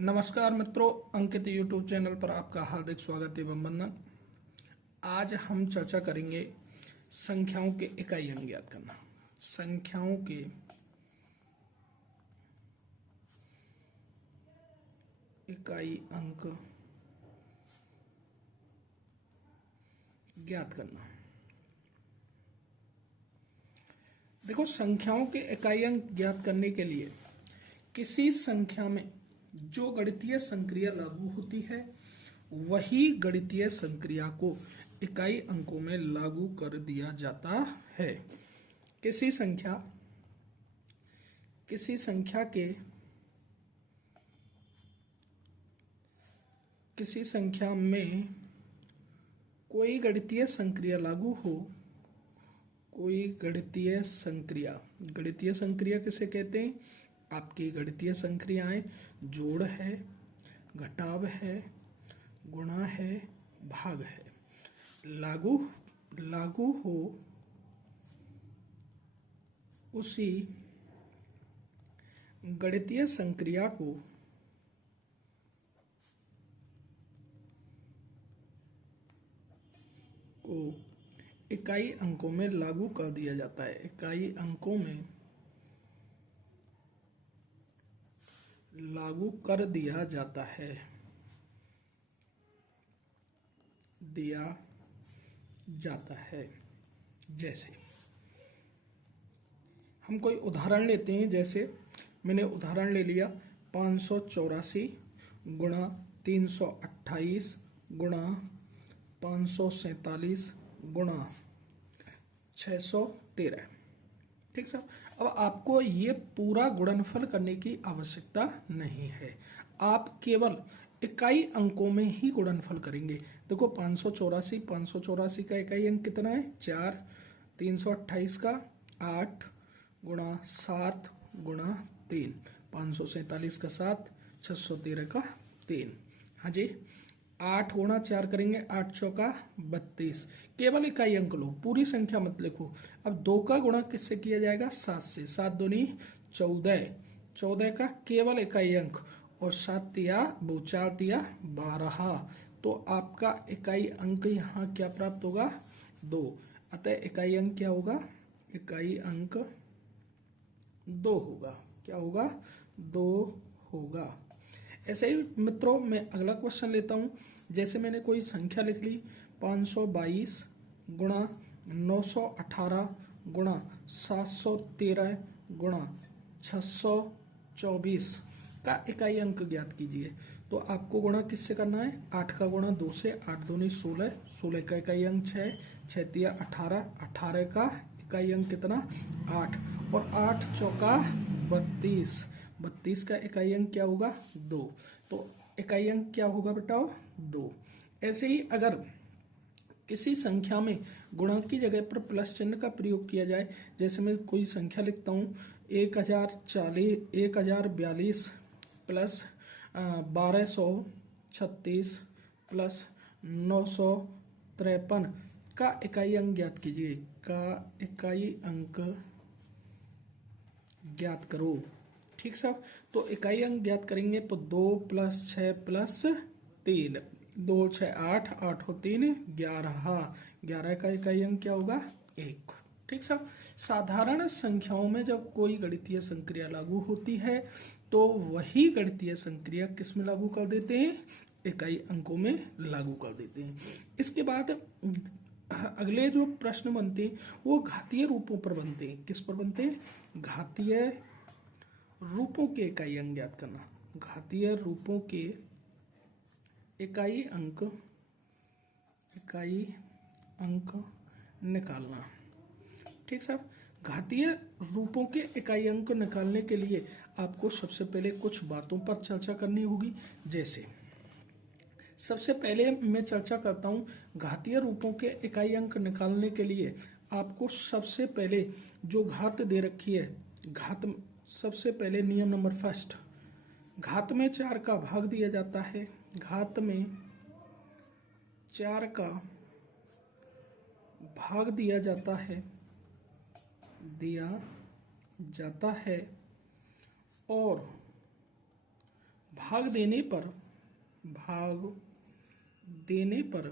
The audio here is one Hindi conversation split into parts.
नमस्कार मित्रों, अंकित यूट्यूब चैनल पर आपका हार्दिक स्वागत एवं वंदन। आज हम चर्चा करेंगे संख्याओं के इकाई अंक ज्ञात करना। संख्याओं के इकाई अंक ज्ञात करना। देखो, संख्याओं के इकाई अंक ज्ञात करने के लिए किसी संख्या में जो गणितीय संक्रिया लागू होती है वही गणितीय संक्रिया को इकाई अंकों में लागू कर दिया जाता है। किसी संख्या में कोई गणितीय संक्रिया लागू हो, कोई गणितीय संक्रिया किसे कहते हैं? आपकी गणितीय संक्रियाएं जोड़ है, घटाव है, गुणा है, भाग है। लागू हो उसी गणितीय संक्रिया को इकाई अंकों में लागू कर दिया जाता है। इकाई अंकों में लागू कर दिया जाता है। जैसे हम कोई उदाहरण लेते हैं। जैसे मैंने उदाहरण ले लिया 584 गुणा 328 गुणा 547 गुणा 613। ठीक साहब। अब आपको ये पूरा गुणनफल करने की आवश्यकता नहीं है, आप केवल इकाई अंकों में ही गुणनफल करेंगे। देखो 584 का इकाई अंक कितना है? 4। 328 का 8 गुणा 7 गुणा 3। 547 का 7, 613 का 3। हाँ जी, 8 गुणा 4 करेंगे, 8 चौका 32। केवल इकाई अंक लो, पूरी संख्या मत लिखो। अब 2 का गुणा किससे किया जाएगा? 7 से। 7 दूनी 14, 14 का केवल इकाई अंक, और 7 तिया 4 तिया 12। तो आपका इकाई अंक यहाँ क्या प्राप्त होगा? 2। अतः इकाई अंक क्या होगा? इकाई अंक 2 होगा। क्या होगा? 2 होगा। ऐसे ही मित्रों, मैं अगला क्वेश्चन लेता हूं। जैसे मैंने कोई संख्या लिख ली 522 गुणा 918 गुणा 713 गुणा 624 का इकाई अंक ज्ञात कीजिए। तो आपको गुणा किससे करना है? 8 का गुणा 2 से। 8 दूनी 16, 16 का इकाई अंक 6, 6 तिया 18, 18 का इकाई अंक कितना? 8, और 8 चौका 32, 32 का इकाई अंक क्या होगा? 2। तो इकाई अंक क्या होगा बेटा? 2। ऐसे ही अगर किसी संख्या में गुणा की जगह पर प्लस चिन्ह का प्रयोग किया जाए, जैसे मैं कोई संख्या लिखता हूँ 1042 प्लस 1236 प्लस 953 का इकाई अंक ज्ञात कीजिए। का इकाई अंक ज्ञात करो। ठीक साहब। तो इकाई अंक ज्ञात करेंगे तो 2 प्लस 6 प्लस 3, 2 6 8, 8 हो 3 11, 11 का इकाई अंक क्या होगा? 1। ठीक साहब। साधारण संख्याओं में जब कोई गणितीय संक्रिया लागू होती है तो वही गणितीय संक्रिया किस में लागू कर देते हैं? इकाई अंकों में लागू कर देते हैं। इसके बाद अगले जो प्रश्न बनते हैं वो घातीय रूपों पर बनते हैं। किस पर बनते हैं? घातीय रूपों के इकाई अंक ज्ञात करना। घातीय रूपों के इकाई अंक निकालना। ठीक साहब। घातीय रूपों के इकाई अंक निकालने के लिए आपको सबसे पहले कुछ बातों पर चर्चा करनी होगी। जैसे सबसे पहले मैं चर्चा करता हूं घातीय रूपों के इकाई अंक निकालने के लिए आपको सबसे पहले जो घात दे रखी है, घात सबसे पहले नियम नंबर फर्स्ट, घात में 4 का भाग दिया जाता है। घात में 4 का भाग दिया जाता है और भाग देने पर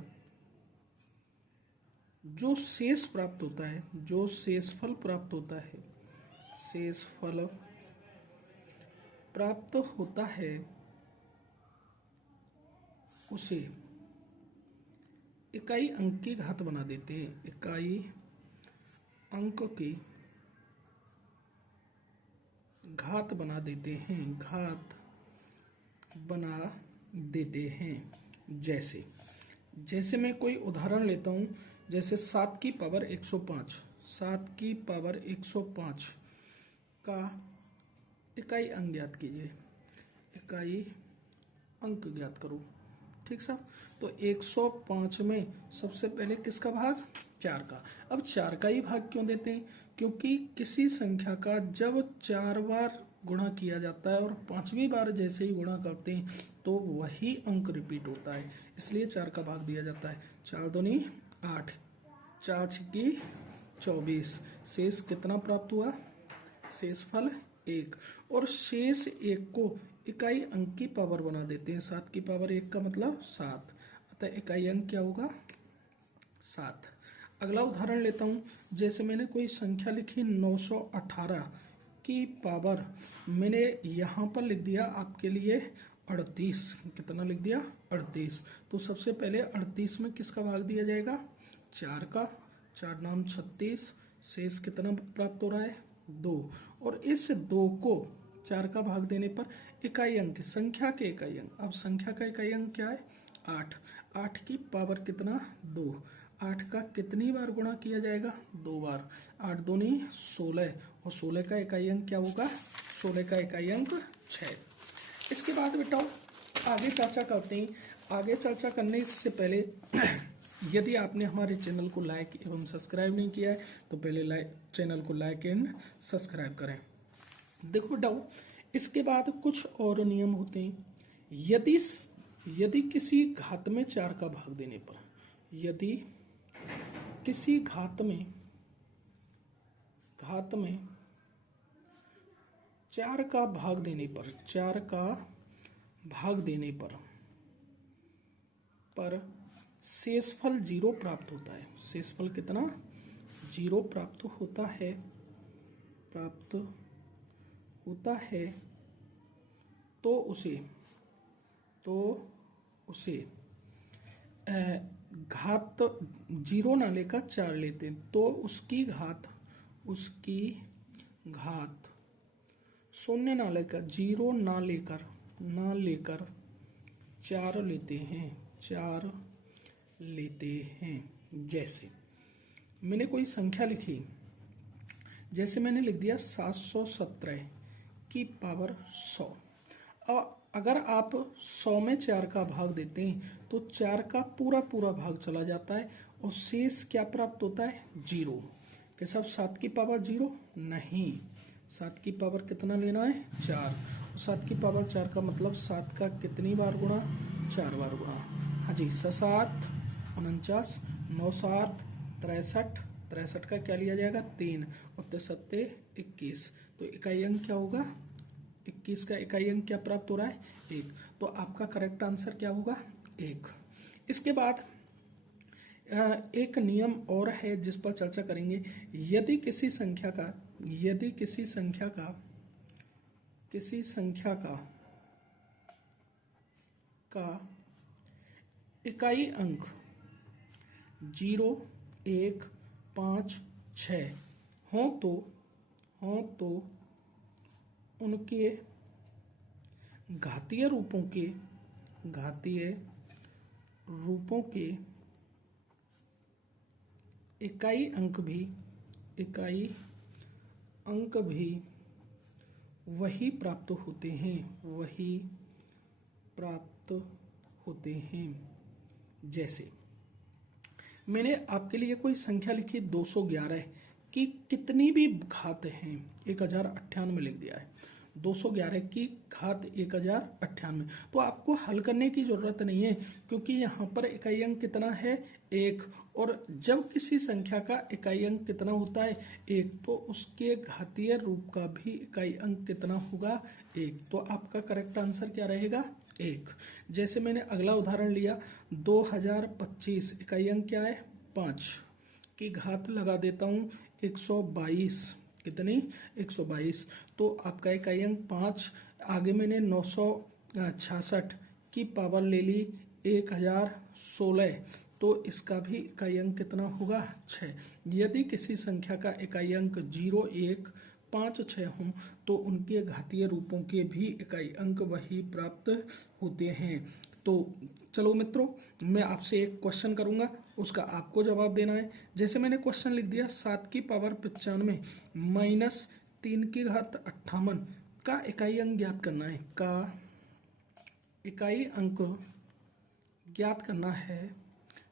जो शेष प्राप्त होता है, जो शेषफल प्राप्त होता है, शेषफल प्राप्त होता है उसे इकाई अंक की घात बना देते हैं। इकाई अंक की घात बना देते हैं, घात बना देते हैं। जैसे मैं कोई उदाहरण लेता हूं, जैसे 7 की पावर 105, 7 की पावर 105 का इकाई अंक ज्ञात कीजिए, इकाई अंक ज्ञात करो। ठीक साहब, तो 105 में सबसे पहले किसका भाग, 4 का। अब 4 का ही भाग क्यों देते हैं, क्योंकि किसी संख्या का जब 4 बार गुणा किया जाता है और 5वीं बार जैसे ही गुणा करते हैं तो वही अंक रिपीट होता है, इसलिए 4 का भाग दिया जाता है। 4 दूनी 8, 4 छिक्की 24, शेष कितना प्राप्त हुआ, शेषफल 1, और शेष 1 को इकाई अंक की पावर बना देते हैं। 7 की पावर 1 का मतलब 7, अतः इकाई अंक क्या होगा, 7। अगला उदाहरण लेता हूं, जैसे मैंने कोई संख्या लिखी 918 की पावर, मैंने यहाँ पर लिख दिया आपके लिए 38, कितना लिख दिया 38। तो सबसे पहले 38 में किसका भाग दिया जाएगा, 4 का, 4 नाम 36, शेष कितना प्राप्त हो रहा है 2, और इस 2 को 4 का भाग देने पर इकाई अंक, संख्या के इकाई अंक, अब संख्या का इकाई अंक क्या है 8, 8 की पावर कितना 2, 8 का कितनी बार गुणा किया जाएगा 2 बार, 8 दूनी 16, और 16 का इकाई अंक क्या होगा, 16 का इकाई अंक 6। इसके बाद बेटा आगे चर्चा करते हैं। आगे चर्चा करने से पहले यदि आपने हमारे चैनल को लाइक एवं सब्सक्राइब नहीं किया है तो पहले चैनल को लाइक एंड सब्सक्राइब करें। देखो बेटा, इसके बाद कुछ और नियम होते हैं। यदि किसी घात में 4 का भाग देने पर, यदि किसी घात में 4 का भाग देने पर, 4 का भाग देने पर शेषफल 0 प्राप्त होता है, शेषफल कितना 0 प्राप्त होता है, तो उसे घात 0 ना लेकर 4 लेते हैं, तो उसकी घात शून्य ना लेकर, 0 ना लेकर 4 लेते हैं। जैसे मैंने कोई संख्या लिखी, जैसे मैंने लिख दिया 717 की पावर 100। अब अगर आप 100 में 4 का भाग देते हैं तो 4 का पूरा भाग चला जाता है और शेष क्या प्राप्त होता है 0। कि सब 7 की पावर 0 नहीं, 7 की पावर कितना लेना है 4, और 7 की पावर 4 का मतलब 7 का कितनी बार गुणा, 4 बार गुणा। हाँ जी, 7 49, 9 7 63, 63 का क्या लिया जाएगा 3, और 3 21, तो इकाई अंक क्या होगा 21 का इकाई अंक क्या प्राप्त हो रहा है 1। तो आपका करेक्ट आंसर क्या होगा 1। इसके बाद एक नियम और है जिस पर चर्चा करेंगे। यदि किसी संख्या का इकाई अंक 0 1 5 6 हो तो उनके घातीय रूपों के इकाई अंक भी वही प्राप्त होते हैं। जैसे मैंने आपके लिए कोई संख्या लिखी 211 की कितनी भी घात हैं, 1098 लिख दिया है। 211 की घात 1098। तो आपको हल करने की जरूरत नहीं है, क्योंकि यहाँ पर इकाई अंक कितना है, 1। और जब किसी संख्या का इकाई अंक कितना होता है, 1, तो उसके घातीय रूप का भी इकाई अंक कितना होगा, 1। तो आपका करेक्ट आंसर क्या रहेगा, 1। जैसे मैंने अगला उदाहरण लिया, 2025 इकाई अंक क्या है, 5 की घात लगा देता हूँ 122, कितनी, 122। तो आपका इकाई अंक 5, आगे मैंने 966 की पावर ले ली 1016, तो इसका भी इकाई अंक कितना होगा, 6। यदि किसी संख्या का इकाई अंक 0, 1, 5, 6 हों तो उनके घातीय रूपों के भी इकाई अंक वही प्राप्त होते हैं। तो चलो मित्रों, मैं आपसे एक क्वेश्चन करूंगा, उसका आपको जवाब देना है। जैसे मैंने क्वेश्चन लिख दिया, 7 की पावर 95 माइनस 3 की घात 58 का इकाई अंक ज्ञात करना है, का इकाई अंक ज्ञात करना है।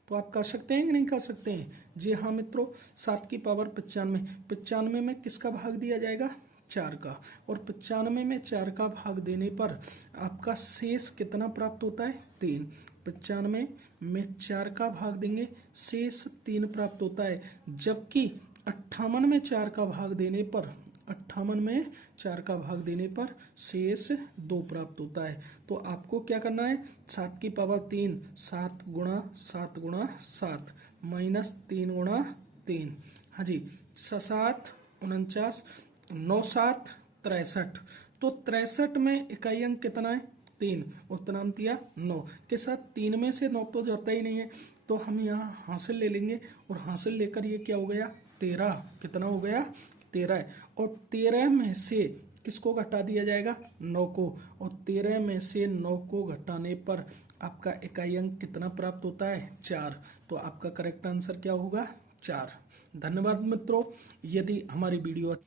तो आप कर सकते हैं कि नहीं कर सकते हैं? जी हाँ मित्रों, 7 की पावर 95, 95 में किसका भाग दिया जाएगा, 4 का, और 95 में 4 का भाग देने पर आपका शेष कितना प्राप्त होता है, 3। 95 में 4 का भाग देंगे, शेष 3 प्राप्त होता है। जबकि 58 में 4 का भाग देने पर, 58 में 4 का भाग देने पर शेष 2 प्राप्त होता है। तो आपको क्या करना है, 7 की पावर 3, 7 गुणा 7 गुणा 7 माइनस 3 गुणा 3, हाँ जी, 7 49, 9 7 63। तो 63 में इकाई अंक कितना है, 3, उत्तरांतिया 9 के साथ 3 में से 9 तो जाता ही नहीं है, तो हम यहाँ हासिल ले लेंगे, और हासिल लेकर ये क्या हो गया, 13। कितना हो गया, 13 है। और 13 में से किसको घटा दिया जाएगा, 9 को, और 13 में से 9 को घटाने पर आपका इकाई अंक कितना प्राप्त होता है, 4। तो आपका करेक्ट आंसर क्या होगा, 4। धन्यवाद मित्रों। यदि हमारी वीडियो